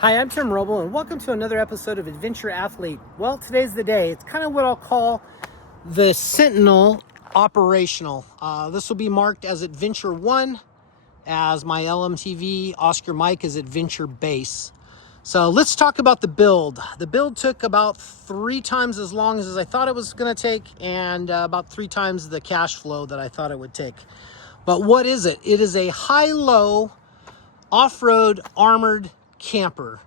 Hi, I'm Tim Roble, and welcome to another episode of Adventure Athlete. Well, today's the day. It's kind of what I'll call the Sentinel operational. This will be marked as Adventure 1, as my LMTV Oscar Mike is Adventure Base. So let's talk about the build. The build took about 3 times as long as I thought it was going to take, and about 3 times the cash flow that I thought it would take. But what is it? It is a high-low off-road armored camper.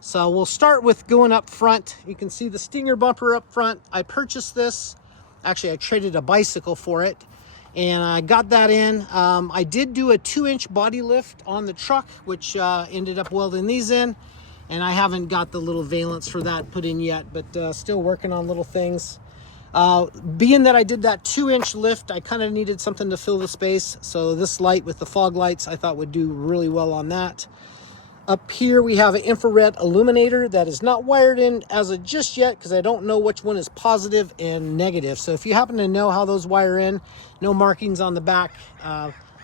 So we'll start with going up front. You can see the Stinger bumper up front. I purchased this. Actually, I traded a bicycle for it, and I got that in. I did do a 2-inch body lift on the truck, which ended up welding these in, and I haven't got the little valance for that put in yet, but still working on little things. Being that I did that 2-inch lift, I kind of needed something to fill the space. So this light with the fog lights I thought would do really well on that. Up here we have an infrared illuminator that is not wired in as of just yet because I don't know which one is positive and negative. So if you happen to know how those wire in, no markings on the back,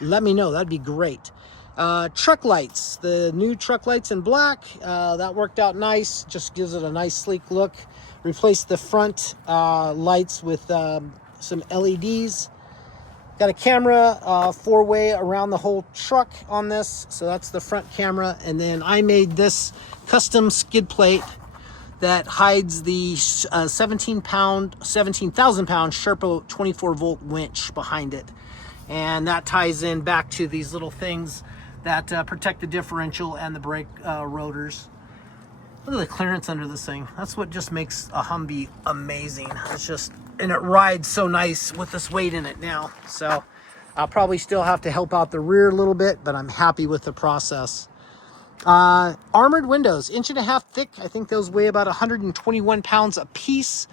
let me know. That'd be great. Truck lights, the new truck lights in black, that worked out nice. Just gives it a nice sleek look. Replaced the front lights with some LEDs. Got a camera 4-way around the whole truck on this, so that's the front camera. And then I made this custom skid plate that hides the 17,000 pound Sherpa 24-volt winch behind it, and that ties in back to these little things that protect the differential and the brake rotors. Look at the clearance under this thing. That's what just makes a Humvee amazing. It's just, and it rides so nice with this weight in it now. So I'll probably still have to help out the rear a little bit, but I'm happy with the process. Armored windows, 1.5 thick. I think those weigh about 121 pounds a piece.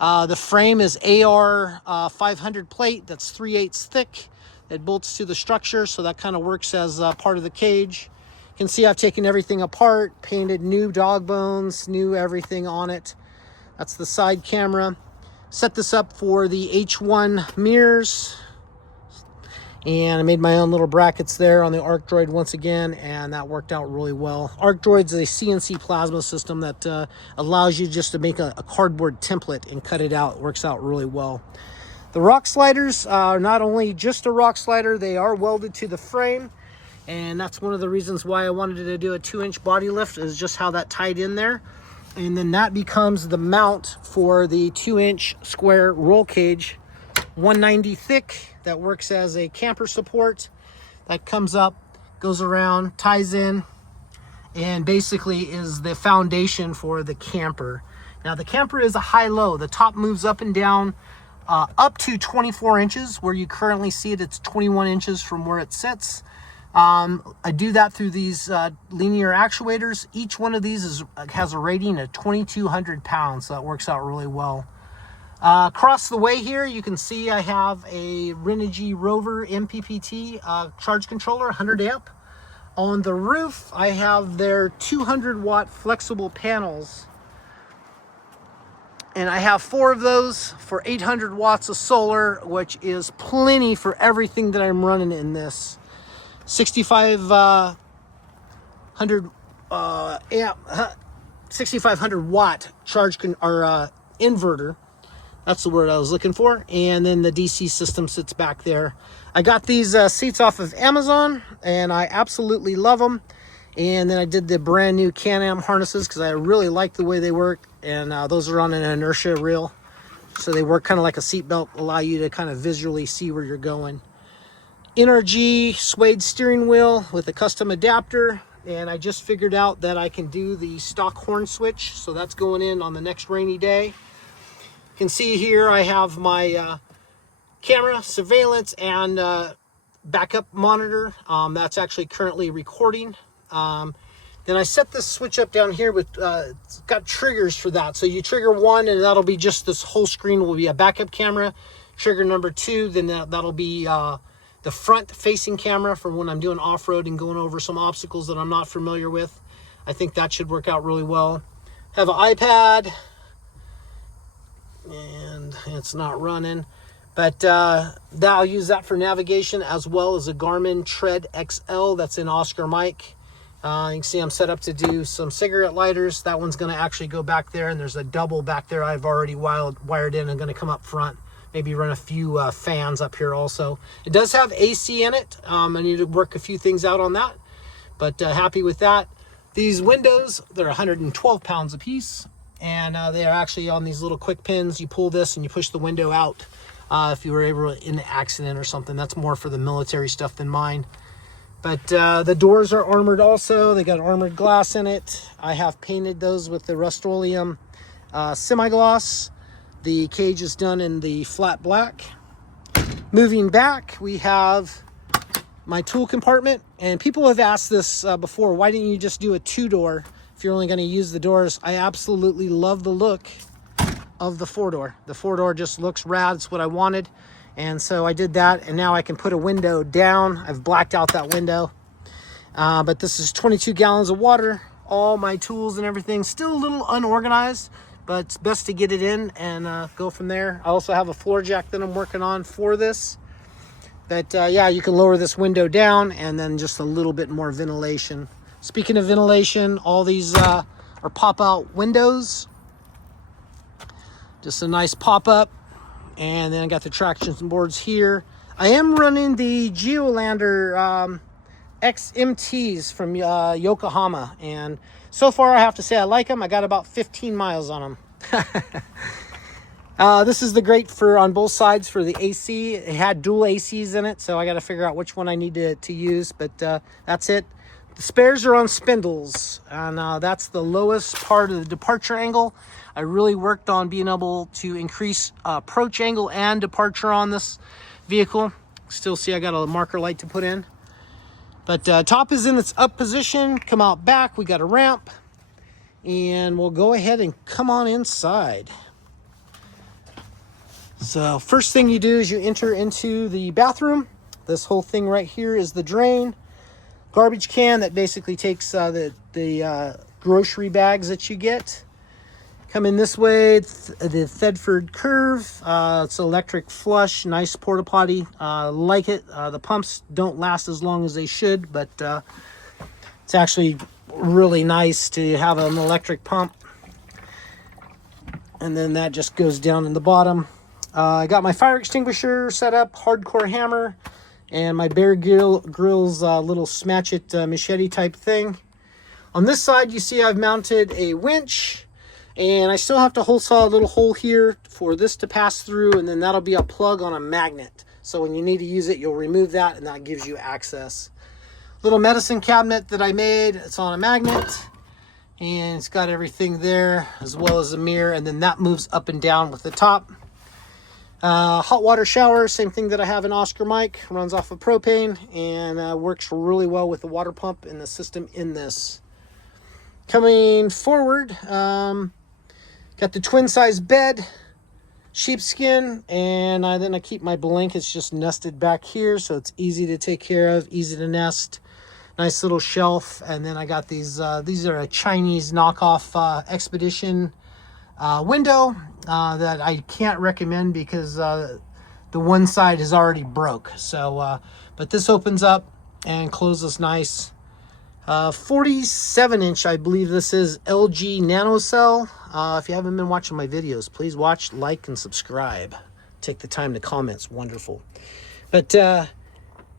The frame is AR 500 plate. That's 3/8 thick. It bolts to the structure, so that kind of works as part of the cage. You can see I've taken everything apart, painted new dog bones, new everything on it. That's the side camera. Set this up for the H1 mirrors. And I made my own little brackets there on the Arc Droid once again, and that worked out really well. Arc Droid's a CNC plasma system that allows you just to make a cardboard template and cut it out. It works out really well. The rock sliders are not only just a rock slider, they are welded to the frame. And that's one of the reasons why I wanted to do a 2-inch body lift, is just how that tied in there. And then that becomes the mount for the 2-inch square roll cage, 190 thick, that works as a camper support. That comes up, goes around, ties in, and basically is the foundation for the camper. Now the camper is a high-low. The top moves up and down up to 24 inches. Where you currently see it, it's 21 inches from where it sits. I do that through these linear actuators. Each one of these has a rating of 2,200 pounds, so that works out really well. Across the way here, you can see I have a Renogy Rover MPPT charge controller, 100 amp. On the roof, I have their 200 watt flexible panels. And I have 4 of those for 800 watts of solar, which is plenty for everything that I'm running in this. 6,500 watt charge inverter. That's the word I was looking for. And then the DC system sits back there. I got these seats off of Amazon, and I absolutely love them. And then I did the brand new Can-Am harnesses because I really like the way they work. And those are on an inertia reel, so they work kind of like a seatbelt, allow you to kind of visually see where you're going. NRG suede steering wheel with a custom adapter, and I just figured out that I can do the stock horn switch, so that's going in on the next rainy day. You can see here I have my camera, surveillance, and backup monitor. That's actually currently recording. Then I set this switch up down here with, it's got triggers for that. So you trigger one and that'll be just, this whole screen will be a backup camera. Trigger number 2, then that'll be the front facing camera for when I'm doing off-road and going over some obstacles that I'm not familiar with. I think that should work out really well. Have an iPad, and it's not running, but I'll use that for navigation, as well as a Garmin Tread XL that's in Oscar Mike. You can see I'm set up to do some cigarette lighters. That one's going to actually go back there, and there's a double back there I've already wired in and going to come up front. Maybe run a few fans up here also. It does have AC in it. I need to work a few things out on that, but happy with that. These windows, they're 112 pounds a piece, and they are actually on these little quick pins. You pull this and you push the window out if you were ever in an accident or something. That's more for the military stuff than mine. But the doors are armored also. They got armored glass in it. I have painted those with the Rust-Oleum semi-gloss. The cage is done in the flat black. Moving back, we have my tool compartment. And people have asked this before, why didn't you just do a two-door if you're only going to use the doors? I absolutely love the look of the four-door. The four-door just looks rad. It's what I wanted. And so I did that, and now I can put a window down. I've blacked out that window. But this is 22 gallons of water. All my tools and everything. Still a little unorganized, but it's best to get it in and go from there. I also have a floor jack that I'm working on for this. But yeah, you can lower this window down, and then just a little bit more ventilation. Speaking of ventilation, all these are pop-out windows. Just a nice pop-up. And then I got the traction boards here. I am running the Geolander XMTs from Yokohama. And so far, I have to say I like them. I got about 15 miles on them. This is the great for on both sides for the AC. It had dual ACs in it, so I got to figure out which one I need to use. But that's it. The spares are on spindles, and that's the lowest part of the departure angle. I really worked on being able to increase approach angle and departure on this vehicle. Still see I got a marker light to put in. But top is in its up position. Come out back, we got a ramp. And we'll go ahead and come on inside. So first thing you do is you enter into the bathroom. This whole thing right here is the drain. Garbage can that basically takes the grocery bags that you get. Come in this way, the Thedford curve. It's electric flush, nice porta potty. Like it. The pumps don't last as long as they should, but it's actually really nice to have an electric pump. And then that just goes down in the bottom. I got my fire extinguisher set up, hardcore hammer, and my Bear Grylls little smash it machete type thing. On this side, you see I've mounted a winch, and I still have to hole saw a little hole here for this to pass through, and then that'll be a plug on a magnet. So when you need to use it, you'll remove that, and that gives you access. Little medicine cabinet that I made, it's on a magnet, and it's got everything there, as well as a mirror, and then that moves up and down with the top. Hot water shower, same thing that I have in Oscar Mike, runs off of propane, and works really well with the water pump and the system in this. Coming forward, got the twin size bed, sheepskin, and then I keep my blankets just nested back here, so it's easy to take care of, easy to nest. Nice little shelf, and then I got these are a Chinese knockoff Expedition window that I can't recommend because the one side is already broke. So, but this opens up and closes nice. 47 inch, I believe this is LG NanoCell. If you haven't been watching my videos, please watch, like, and subscribe. Take the time to comment, it's wonderful. But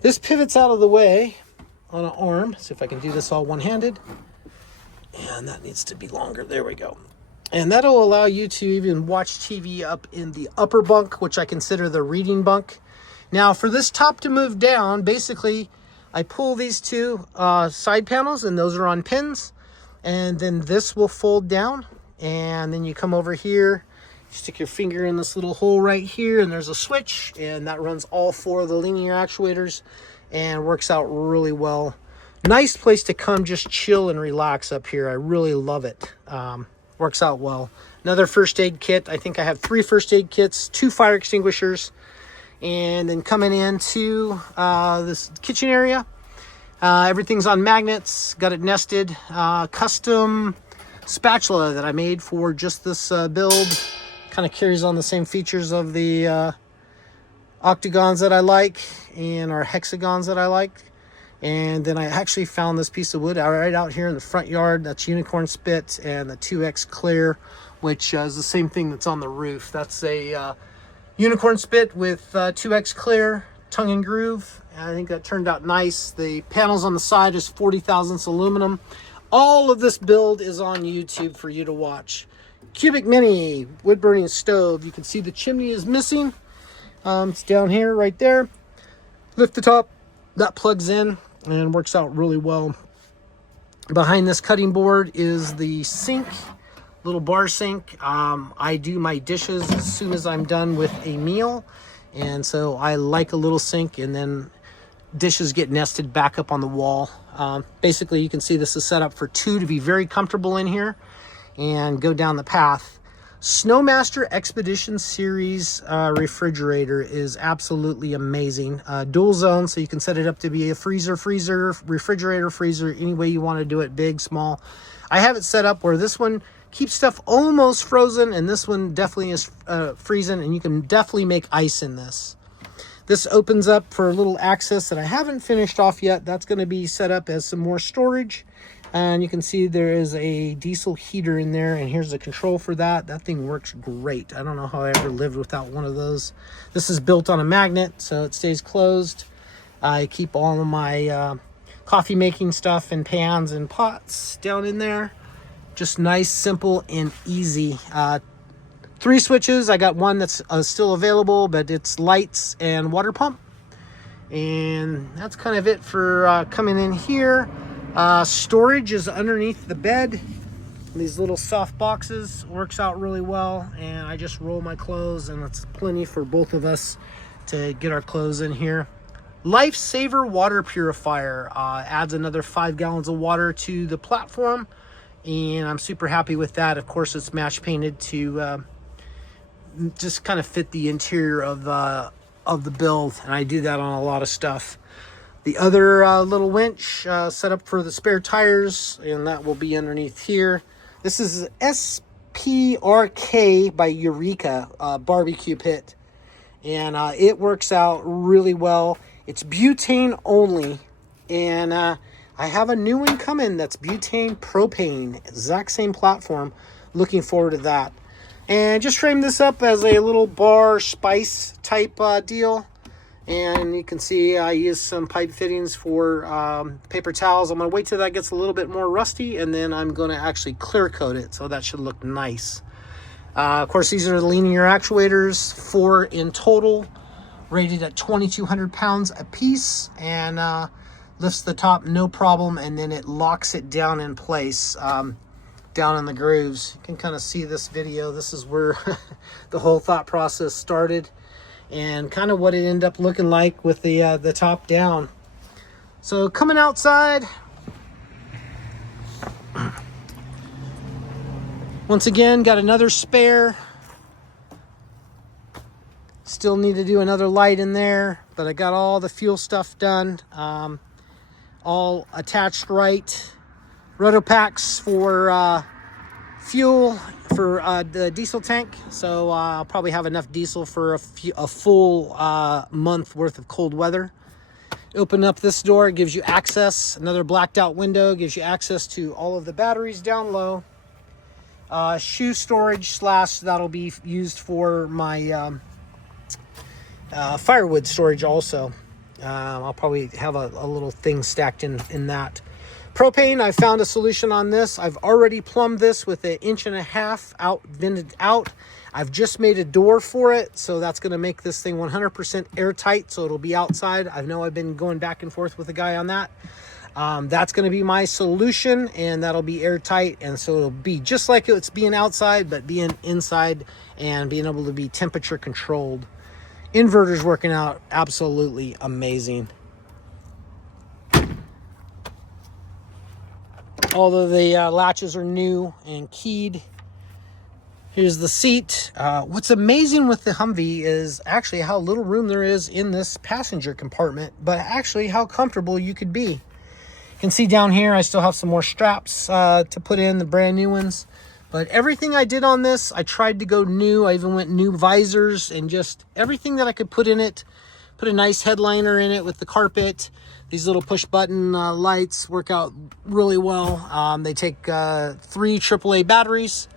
this pivots out of the way on an arm. See if I can do this all one-handed. And that needs to be longer. There we go. And that'll allow you to even watch TV up in the upper bunk, which I consider the reading bunk. Now, for this top to move down, basically, I pull these two side panels, and those are on pins. And then this will fold down. And then you come over here, you stick your finger in this little hole right here, and there's a switch. And that runs all four of the linear actuators and works out really well. Nice place to come just chill and relax up here. I really love it. Works out well. Another first aid kit. I think I have 3 first aid kits, 2 fire extinguishers, and then coming into this kitchen area. Everything's on magnets. Got it nested. Custom spatula that I made for just this build. Kind of carries on the same features of the octagons that I like and our hexagons that I like. And then I actually found this piece of wood right out here in the front yard. That's unicorn spit and the 2X clear, which is the same thing that's on the roof. That's a unicorn spit with 2X clear, tongue and groove. And I think that turned out nice. The panels on the side is 40 thousandths aluminum. All of this build is on YouTube for you to watch. Cubic mini wood burning stove. You can see the chimney is missing. It's down here right there. Lift the top, that plugs in and works out really well. Behind this cutting board is the sink, little bar sink. I do my dishes as soon as I'm done with a meal, and so I like a little sink, and then dishes get nested back up on the wall. Basically, you can see this is set up for two to be very comfortable in here and go down the path. Snowmaster Expedition Series refrigerator is absolutely amazing. Dual zone, so you can set it up to be a freezer, refrigerator, any way you want to do it, big, small. I have it set up where this one keeps stuff almost frozen, and this one definitely is freezing, and you can definitely make ice in this. This opens up for a little access that I haven't finished off yet. That's going to be set up as some more storage. And you can see there is a diesel heater in there, and here's the control for that. That thing works great. I don't know how I ever lived without one of those. This is built on a magnet, so it stays closed. I keep all of my coffee making stuff and pans and pots down in there. Just nice, simple, and easy. 3 switches. I got one that's still available, but it's lights and water pump. And that's kind of it for coming in here. Storage is underneath the bed. These little soft boxes works out really well, and I just roll my clothes, and it's plenty for both of us to get our clothes in here. Lifesaver water purifier adds another 5 gallons of water to the platform, and I'm super happy with that. Of course, it's match painted to just kind of fit the interior of the build, and I do that on a lot of stuff. The other little winch set up for the spare tires, and that will be underneath here. This is SPRK by Eureka barbecue pit, and it works out really well. It's butane only, and I have a new one coming that's butane propane, exact same platform. Looking forward to that. And just frame this up as a little bar spice type deal. And you can see I use some pipe fittings for paper towels. I'm going to wait till that gets a little bit more rusty, and then I'm going to actually clear coat it, so that should look nice. Of course, these are the linear actuators, 4 in total, rated at 2,200 pounds a piece, and lifts the top no problem, and then it locks it down in place down in the grooves. You can kind of see this video. This is where the whole thought process started, and kind of what it ended up looking like with the top down. So coming outside, once again, got another spare. Still need to do another light in there, but I got all the fuel stuff done, all attached right. Roto packs for fuel for the diesel tank, so I'll probably have enough diesel for a full month worth of cold weather. Open up this door, it gives you access. Another blacked out window gives you access to all of the batteries down low. Shoe storage / that'll be used for my firewood storage also. I'll probably have a little thing stacked in that. Propane, I found a solution on this. I've already plumbed this with 1.5 inches out, vented out. I've just made a door for it, so that's going to make this thing 100% airtight, so it'll be outside. I know I've been going back and forth with a guy on that. That's going to be my solution, and that'll be airtight, and so it'll be just like it's being outside, but being inside and being able to be temperature controlled. Inverter's working out absolutely amazing. All of the latches are new and keyed. Here's the seat. What's amazing with the Humvee is actually how little room there is in this passenger compartment, but actually how comfortable you could be. You can see down here I still have some more straps to put in, the brand new ones. But everything I did on this, I tried to go new. I even went new visors and just everything that I could put in it Put a nice headliner in it with the carpet. These little push button lights work out really well. They take 3 AAA batteries,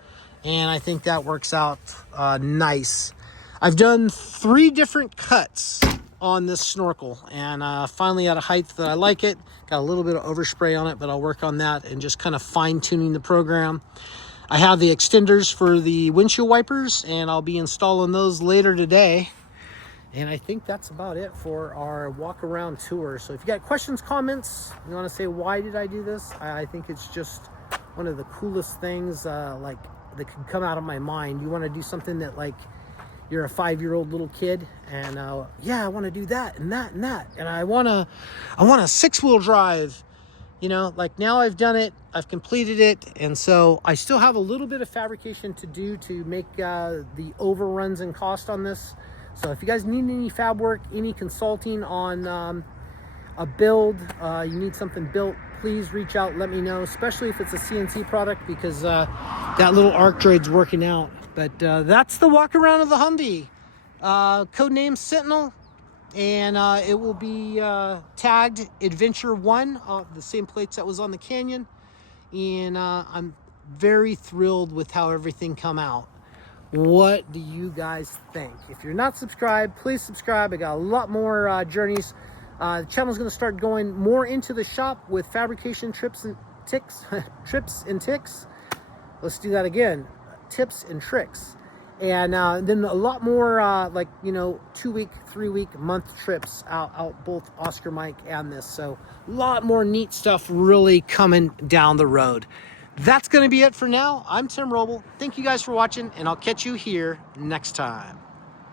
and I think that works out nice. I've done 3 different cuts on this snorkel, and finally at a height that I like it. Got a little bit of overspray on it, but I'll work on that and just kind of fine tuning the program. I have the extenders for the windshield wipers, and I'll be installing those later today. And I think that's about it for our walk around tour. So if you got questions, comments, you want to say, why did I do this? I think it's just one of the coolest things like that can come out of my mind. You want to do something that like you're a 5-year-old little kid and yeah, I want to do that and that and that. And I want a 6-wheel drive, you know, like now I've done it, I've completed it. And so I still have a little bit of fabrication to do to make the overruns in cost on this. So if you guys need any fab work, any consulting on a build, you need something built, please reach out, let me know, especially if it's a CNC product, because that little arc droid's working out. But that's the walk around of the Humvee. Codename Sentinel, and it will be tagged Adventure 1, the same plates that was on the Canyon. And I'm very thrilled with how everything come out. What do you guys think? If you're not subscribed, please subscribe. I got a lot more journeys. The channel's going to start going more into the shop with fabrication trips and ticks. Trips and ticks. Let's do that again. Tips and tricks. And then a lot more like, you know, 2-week, 3-week, month trips out both Oscar Mike and this. So a lot more neat stuff really coming down the road. That's going to be it for now. I'm Tim Roble. Thank you guys for watching, and I'll catch you here next time.